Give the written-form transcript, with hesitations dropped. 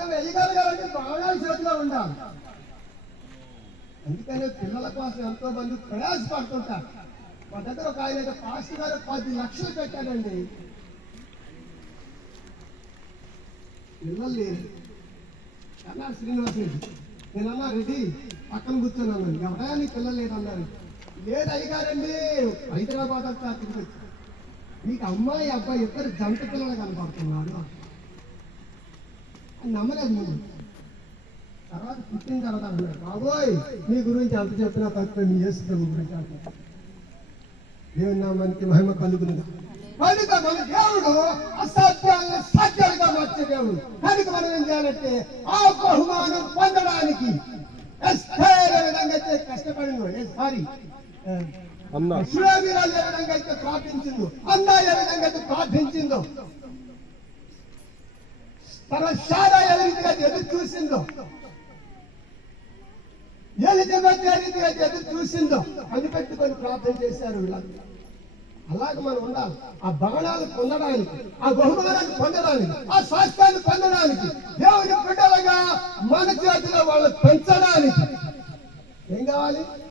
మనం ఎదగలగాలంటే బాగా చేతిలో ఉండాలి. అందుకనే పిల్లల కోసం ఎంతో మంది ప్రయాసపడుతుంటారు. మా దగ్గర ఒక ఆయన పాస్టర్ గారు 10 లక్షలు పెట్టాడండి. పిల్లలు లేరు అన్నారు శ్రీనివాస్ రెడ్డి. నేనన్నా రెడ్డి పక్కన కూర్చొన్నాను, ఎవరైనా నీ పిల్లలు లేదన్నారు. లేదు అయ్యగారండి, హైదరాబాద్ అంతా తిరిగి మీకు అమ్మాయి అబ్బాయి ఇద్దరు జంట పిల్లలు కనపడుతున్నాడు అని నమ్మలేదు ముందు. తర్వాత పుట్టిన తర్వాత అన్నాడు, బాబోయ్ మీ గురించి ఎంత చెప్పినా తక్కువ, మీ యేసు ప్రభు గురించి అంటారు. దేవుని నామానికి మహిమ కలుగునుగా. కనుక మన దేవుడు అసాధ్యాలను సాధ్యాలుగా మార్చే దేవుడు. కనుక మనం ఏం చేయాలంటే ఆ బహుమానం పొందడానికి విధంగా అయితే కష్టపడిందో, సారీ సురేమిరాలు ఏ విధంగా అయితే ప్రార్థించిందో, అన్నా ఏ విధంగా అయితే ప్రార్థించిందో, తన శారా ఏ రీతిగా ఎదురు చూసిందో, ఏ రీతిగా ఎదురు చూసిందో కనిపెట్టుకొని ప్రార్థన చేశారు వీళ్ళంతా. అలాగే మనం ఉండాలి. ఆ భవనాలు పొందడానికి, ఆ బహుమానాన్ని పొందడానికి, ఆ శాస్త్రాన్ని పొందడానికి, దేవుని బిడ్డలుగా మన చేతిలో వాళ్ళు పెంచడానికి ఏం కావాలి?